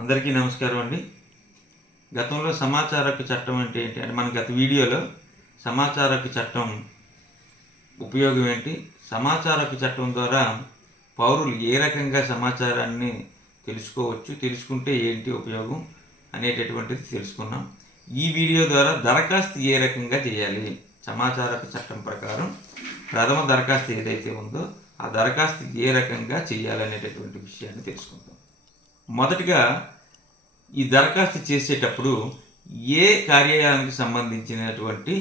అందరికీ నమస్కారం అండి. గతంలో సమాచార హక్కు చట్టం అంటే ఏంటి అంటే మన గత వీడియోలో సమాచార హక్కు చట్టం ఉపయోగం ఏంటి, సమాచార హక్కు చట్టం ద్వారా పౌరులు ఏ రకంగా సమాచారాన్ని తెలుసుకోవచ్చు, తెలుసుకుంటే ఏంటి ఉపయోగం అనేటటువంటిది తెలుసుకున్నాం. ఈ వీడియో ద్వారా దరఖాస్తు ఏ రకంగా చేయాలి, సమాచార హక్కు చట్టం ప్రకారం ప్రథమ దరఖాస్తు ఏదైతే ఉందో ఆ దరఖాస్తు ఏ రకంగా చేయాలనేటటువంటి విషయాన్ని తెలుసుకుందాం. మొదటిగా ఈ దరఖాస్తు చేసేటప్పుడు ఏ కార్యాలయానికి సంబంధించినటువంటి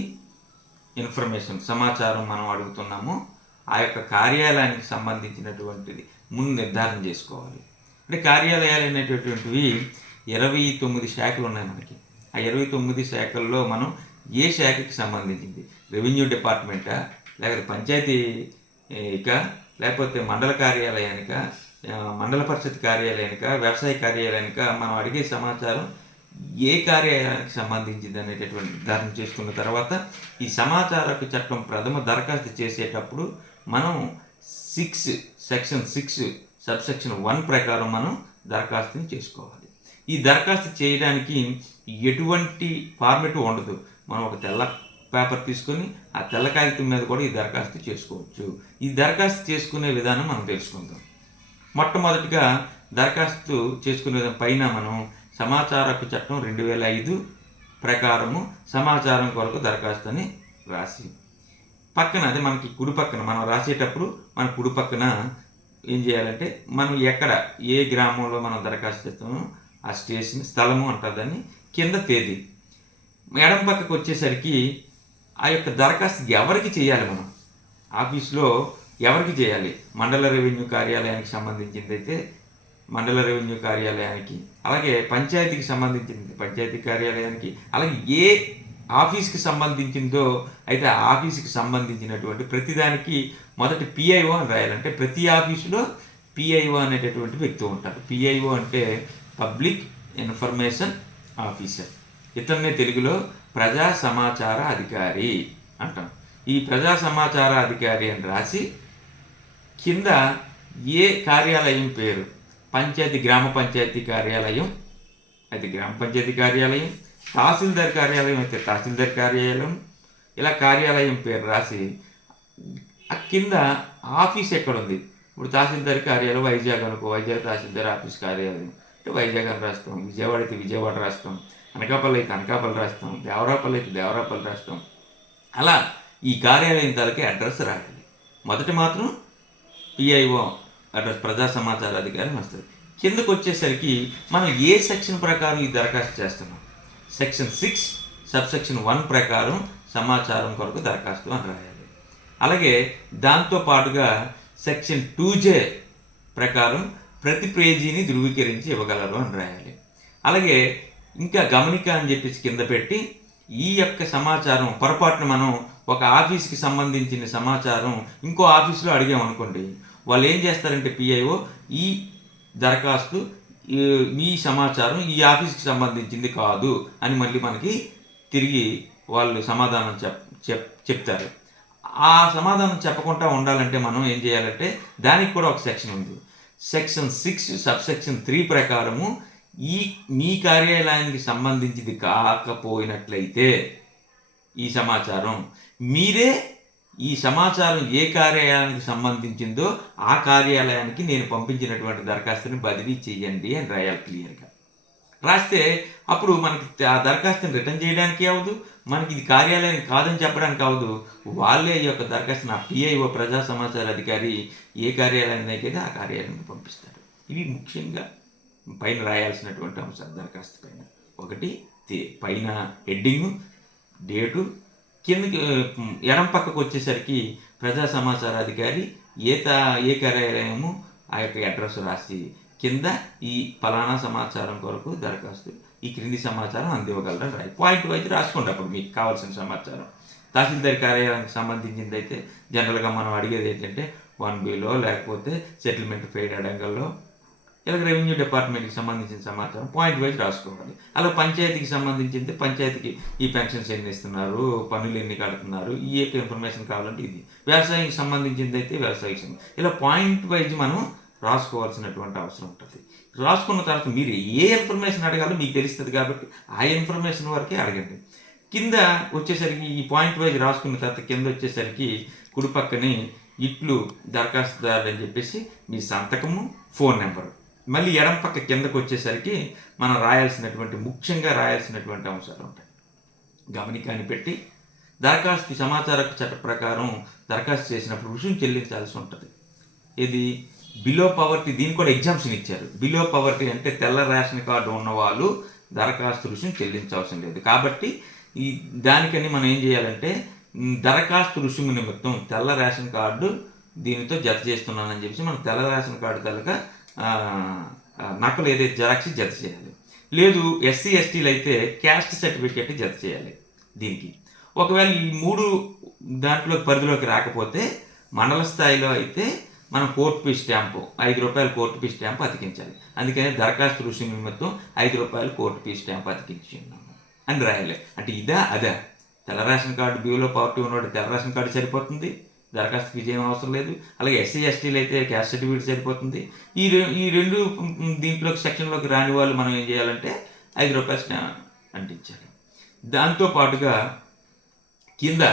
ఇన్ఫర్మేషన్ సమాచారం మనం అడుగుతున్నామో ఆ యొక్క కార్యాలయానికి సంబంధించినటువంటిది ముందు నిర్ధారణ చేసుకోవాలి. అంటే కార్యాలయాలు అనేటటువంటివి 29 శాఖలు ఉన్నాయి మనకి. ఆ 29 శాఖల్లో మనం ఏ శాఖకి సంబంధించింది, రెవెన్యూ డిపార్ట్మెంటా, లేకపోతే పంచాయతీ లేకపోతే మండల కార్యాలయానిక, మండల పరిషత్ కార్యాలయానిక, వ్యవసాయ కార్యాలయానిక మనం అడిగే సమాచారం ఏ కార్యాలయానికి సంబంధించింది అనేటటువంటి నిర్ధారణ చేసుకున్న తర్వాత ఈ సమాచార హక్కు చట్టం ప్రథమ దరఖాస్తు చేసేటప్పుడు మనం సెక్షన్ 6 సబ్సెక్షన్ 1 ప్రకారం మనం దరఖాస్తుని చేసుకోవాలి. ఈ దరఖాస్తు చేయడానికి ఎటువంటి ఫార్మెట్ ఉండదు. మనం ఒక తెల్ల పేపర్ తీసుకొని ఆ తెల్ల కాగితం మీద కూడా ఈ దరఖాస్తు చేసుకోవచ్చు. ఈ దరఖాస్తు చేసుకునే విధానం మనం తెలుసుకుందాం. మొట్టమొదటిగా దరఖాస్తు చేసుకునే పైన మనం సమాచార హక్కు చట్టం 2005 ప్రకారము సమాచారం కొరకు దరఖాస్తు అని రాసి పక్కన, అది మనకి కుడి పక్కన మనం రాసేటప్పుడు మన కుడి పక్కన ఏం చేయాలంటే మనం ఎక్కడ ఏ గ్రామంలో మనం దరఖాస్తు చేస్తామో ఆ స్టేషన్ స్థలము అంటుందని కింద తేదీ, ఎడం పక్కకు వచ్చేసరికి ఆ యొక్క దరఖాస్తు ఎవరికి చేయాలి, మనం ఆఫీస్లో ఎవరికి చేయాలి, మండల రెవెన్యూ కార్యాలయానికి సంబంధించింది అయితే మండల రెవెన్యూ కార్యాలయానికి, అలాగే పంచాయతీకి సంబంధించింది పంచాయతీ కార్యాలయానికి, అలాగే ఏ ఆఫీస్కి సంబంధించిందో అయితే ఆ ఆఫీస్కి సంబంధించినటువంటి ప్రతిదానికి మొదటి పిఐఓ అని రాయాలంటే ప్రతి ఆఫీసులో పిఐఓ అనేటటువంటి వ్యక్తి ఉంటారు. పిఐఓ అంటే పబ్లిక్ ఇన్ఫర్మేషన్ ఆఫీసర్, ఇతన్నే తెలుగులో ప్రజా సమాచార అధికారి అంటాం. ఈ ప్రజా సమాచార అధికారి అని రాసి కింద ఏ కార్యాలయం పేరు, గ్రామ పంచాయతీ కార్యాలయం అయితే గ్రామ పంచాయతీ కార్యాలయం, తహసీల్దార్ కార్యాలయం అయితే తహసీల్దార్ కార్యాలయం, ఇలా కార్యాలయం పేరు రాసి ఆ కింద ఆఫీస్ ఎక్కడ ఉంది. ఇప్పుడు తహసీల్దార్ కార్యాలయం వైజాగ్ అనుకో, వైజాగ్ తహసీల్దార్ ఆఫీస్ కార్యాలయం అంటే వైజాగ్ అని రాస్తాం, విజయవాడ అయితే విజయవాడ రాస్తాం, అనకాపల్లి అయితే అనకాపల్లి రాస్తాం, దేవరాపల్లి అయితే దేవరాపల్లి రాస్తాం. అలా ఈ కార్యాలయం తాలూకే అడ్రస్ రాయాలి. మొదటి మాత్రం పిఐఓ అడ్రస్ ప్రజా సమాచార అధికారి వస్తుంది. కిందకు వచ్చేసరికి మనం ఏ సెక్షన్ ప్రకారం ఈ దరఖాస్తు చేస్తున్నాం, సెక్షన్ 6 సబ్సెక్షన్ 1 ప్రకారం సమాచారం కొరకు దరఖాస్తు అని రాయాలి. అలాగే దాంతోపాటుగా సెక్షన్ 2J ప్రకారం ప్రతి పేజీని ధృవీకరించి ఇవ్వగలరు అని రాయాలి. అలాగే ఇంకా గమనిక అని చెప్పేసి కింద పెట్టి ఈ యొక్క సమాచారం పొరపాటున మనం ఒక ఆఫీస్కి సంబంధించిన సమాచారం ఇంకో ఆఫీస్లో అడిగామనుకోండి, వాళ్ళు ఏం చేస్తారంటే పిఐఓ ఈ దరఖాస్తు ఈ సమాచారం ఈ ఆఫీస్కి సంబంధించింది కాదు అని మళ్ళీ మనకి తిరిగి వాళ్ళు సమాధానం చెప్తారు. ఆ సమాధానం చెప్పకుండా ఉండాలంటే మనం ఏం చేయాలంటే దానికి కూడా ఒక సెక్షన్ ఉంది. సెక్షన్ 6 సబ్సెక్షన్ 3 ప్రకారము మీ కార్యాలయానికి సంబంధించింది కాకపోయినట్లయితే ఈ సమాచారం మీరే ఈ సమాచారం ఏ కార్యాలయానికి సంబంధించిందో ఆ కార్యాలయానికి నేను పంపించినటువంటి దరఖాస్తుని బదిలీ చేయండి అని రాయాలి. క్లియర్గా రాస్తే అప్పుడు మనకి ఆ దరఖాస్తుని రిటర్న్ చేయడానికి అవ్వదు, మనకి ఇది కార్యాలయం కాదని చెప్పడానికి అవ్వదు. వాళ్ళే ఈ యొక్క దరఖాస్తుని ఆ పిఐఓ ప్రజా సమాచార అధికారి ఏ కార్యాలయానికి అయితే ఆ కార్యాలయానికి పంపిస్తారు. ఇవి ముఖ్యంగా పైన రాయాల్సినటువంటి అంశాలు దరఖాస్తు పైన. ఒకటి పైన హెడ్డింగు, డేటు, కిందకి ఎడం పక్కకు వచ్చేసరికి ప్రజా సమాచార అధికారి ఏ కార్యాలయము ఆ యొక్క అడ్రస్ రాసి కింద ఈ ఫలానా సమాచారం కొరకు దరఖాస్తు ఈ క్రింది సమాచారం అందివ్వగలరని రాయి. పాయింట్ వైజ్ రాసుకోండి అప్పుడు మీకు కావాల్సిన సమాచారం. తహసీల్దార్ కార్యాలయానికి సంబంధించింది అయితే జనరల్గా మనం అడిగేది ఏంటంటే 1Bలో లేకపోతే సెటిల్మెంట్ ఫెయిడ్ అడంగల్లో, ఇలా రెవెన్యూ డిపార్ట్మెంట్కి సంబంధించిన సమాచారం పాయింట్ వైజ్ రాసుకోవాలి. అలా పంచాయతీకి సంబంధించింది పంచాయతీకి ఈ పెన్షన్స్ ఎన్ని ఇస్తున్నారు, పన్నులు ఎన్ని కడుతున్నారు, ఈ యొక్క ఇన్ఫర్మేషన్ కావాలంటే ఇది. వ్యవసాయానికి సంబంధించింది అయితే వ్యవసాయకి ఇలా పాయింట్ వైజ్ మనం రాసుకోవాల్సినటువంటి అవసరం ఉంటుంది. రాసుకున్న తర్వాత మీరు ఏ ఇన్ఫర్మేషన్ అడగాలో మీకు తెలుస్తుంది కాబట్టి ఆ ఇన్ఫర్మేషన్ వరకే అడగండి. కింద వచ్చేసరికి ఈ పాయింట్ వైజ్ రాసుకున్న తర్వాత కింద వచ్చేసరికి కుడి పక్కని ఇట్లు దరఖాస్తుదారుడు అని చెప్పేసి మీ సంతకము, ఫోన్ నెంబరు. మళ్ళీ ఎడం పక్క కిందకు వచ్చేసరికి మనం ముఖ్యంగా రాయాల్సినటువంటి అంశాలు ఉంటాయి. గమనికాన్ని పెట్టి దరఖాస్తు సమాచార చట్ట ప్రకారం దరఖాస్తు చేసినప్పుడు రుసుము చెల్లించాల్సి ఉంటుంది. ఇది బిలో పవర్టీ, దీనికి కూడా ఎగ్జామ్షన్ ఇచ్చారు. బిలో పవర్టీ అంటే తెల్ల రేషన్ కార్డు ఉన్న వాళ్ళు దరఖాస్తు రుసుము చెల్లించవసరం లేదు. కాబట్టి దానికని మనం ఏం చేయాలంటే దరఖాస్తు రుసుము నిమిత్తం తెల్ల రేషన్ కార్డు దీనితో జత చేస్తున్నానని చెప్పేసి మనం తెల్ల రేషన్ కార్డు తలక నకలు ఏదైతే జెరాక్స్ జత చేయాలి. లేదు ఎస్సీ ఎస్టీలు అయితే క్యాస్ట్ సర్టిఫికేట్ జత చేయాలి దీనికి. ఒకవేళ ఈ 3 దాంట్లో పరిధిలోకి రాకపోతే మండల స్థాయిలో అయితే మనం court fee stamp ₹5 court fee stamp అతికించాలి. అందుకని దరఖాస్తు రుసుము నిమిత్తం ₹5 కోర్టు ఫీ స్టాంపు అతికించున్నాము అని రాయాలి. అంటే అదా తెల్ల రేషన్ కార్డు బిలో పవర్టీ ఉన్నవాడు తెల్ల రేషన్ కార్డు సరిపోతుంది, దరఖాస్తు ఫీజు ఏం అవసరం లేదు. అలాగే ఎస్సీ ఎస్టీలు అయితే క్యాస్ట్ సర్టిఫికేట్ సరిపోతుంది. ఈ రెండు దీంట్లోకి సెక్షన్లోకి రాని వాళ్ళు మనం ఏం చేయాలంటే ₹5 అంటించాలి. దాంతోపాటుగా కింద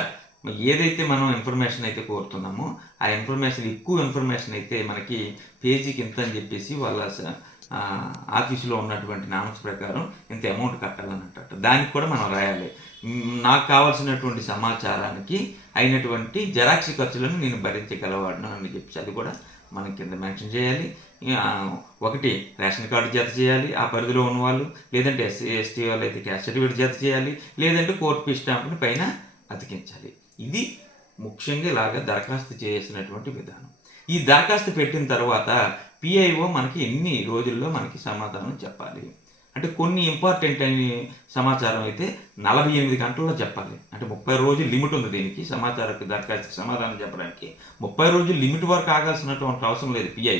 ఏదైతే మనం ఇన్ఫర్మేషన్ అయితే కోరుతున్నామో ఆ ఇన్ఫర్మేషన్, ఎక్కువ ఇన్ఫర్మేషన్ అయితే మనకి పేజీకి ఇంత అని చెప్పేసి వాళ్ళ ఆఫీసులో ఉన్నటువంటి నామ్స్ ప్రకారం ఇంత అమౌంట్ కట్టాలని అంటారు. దానికి కూడా మనం రాయాలి. నాకు కావాల్సినటువంటి సమాచారానికి అయినటువంటి జెరాక్స్ ఖర్చులను నేను భరించగలవాడును అని చెప్పి అది కూడా మనం కింద మెన్షన్ చేయాలి. ఒకటి రేషన్ కార్డు జత చేయాలి ఆ పరిధిలో ఉన్నవాళ్ళు, లేదంటే ఎస్సీ ఎస్టీ వాళ్ళు అయితే క్యాస్ట్ సర్టిఫికేట్ జత చేయాలి, లేదంటే కోర్టు ఫీ స్టాంపుని పైన అతికించాలి. ఇది ముఖ్యంగా ఇలాగా దరఖాస్తు చేసినటువంటి విధానం. ఈ దరఖాస్తు పెట్టిన తర్వాత పిఐఓ మనకి ఎన్ని రోజుల్లో మనకి సమాధానం చెప్పాలి అంటే కొన్ని ఇంపార్టెంట్ అయిన సమాచారం అయితే 48 గంటల్లో చెప్పాలి. అంటే 30 రోజులు లిమిట్ ఉంది దీనికి దరఖాస్తుకి సమాధానం చెప్పడానికి. 30 రోజులు లిమిట్ వరకు ఆగాల్సినటువంటి అవసరం లేదు పిఐ.